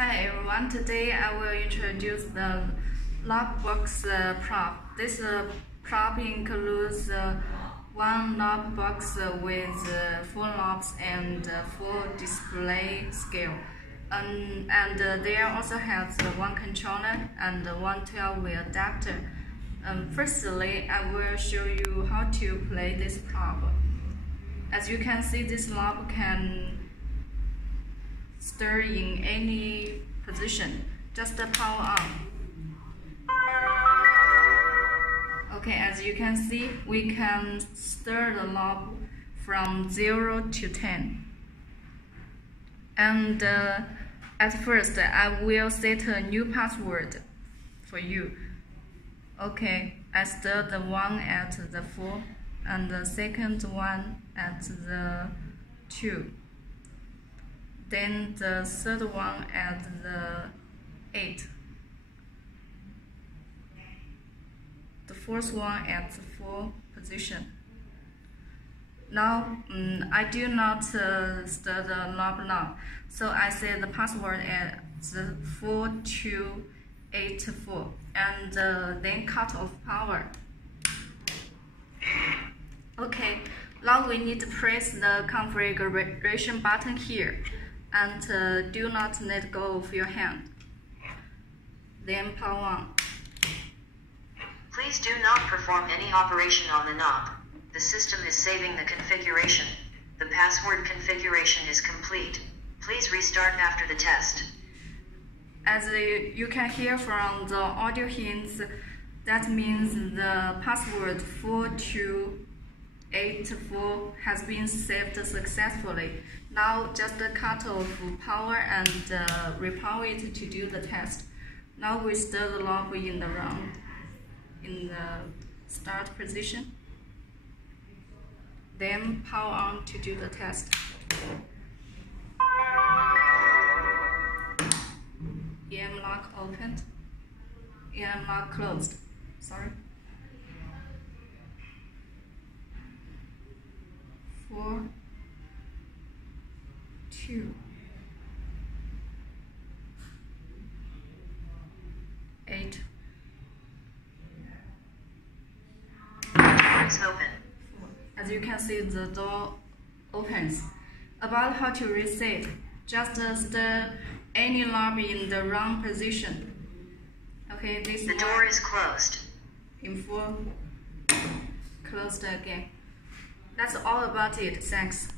Hi everyone, today I will introduce the lockbox prop. This prop includes one lock box with 4 knobs and 4 display scale. There also has one controller and one 12-way adapter. Firstly, I will show you how to play this prop. As you can see, this knob can stir in any position. Just power on. Okay, as you can see, we can stir the knob from 0 to 10. And at first, I will set a new password for you. Okay, I stir the one at the 4 and the second one at the 2. Then the third one at the 8. The fourth one at the 4 position. Now I do not stir the knob now, so I set the password at 4284 and then cut off power. Okay, now we need to press the configuration button here and do not let go of your hand. Then power on. Please do not perform any operation on the knob. The system is saving the configuration. The password configuration is complete. Please restart after the test. As you can hear from the audio hints, that means the password 4284 has been saved successfully. Now just cut off power and repower it to do the test. Now we stir the knob in the round, in the start position. Then power on to do the test. EM lock opened, EM lock closed. Sorry. 4, 2, 8. Door is open. As you can see, the door opens. About how to reset, just stir any knob in the wrong position. Okay, this The door is closed. In 4, closed again. That's all about it. Thanks.